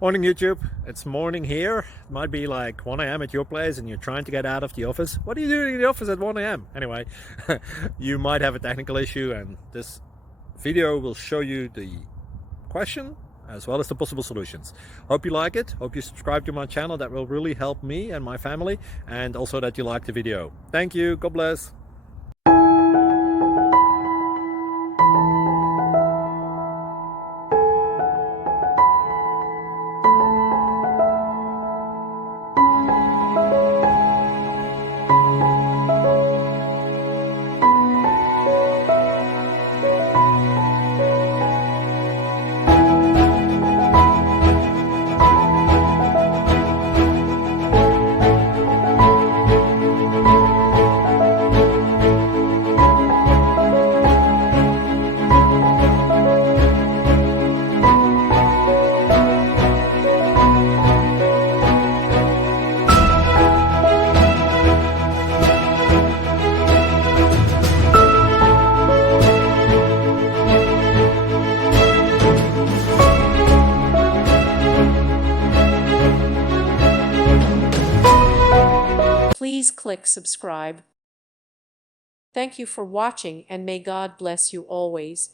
Morning YouTube, it's morning here. It might be like 1 a.m. at your place and you're trying to get out of the office. What are you doing in the office at 1 a.m.? Anyway, you might have a technical issue and this video will show you the question as well as the possible solutions. Hope you like it, hope you subscribe to my channel. That will really help me and my family, and also that you like the video. Thank you, God bless. Please click subscribe. Thank you for watching and may God bless you always.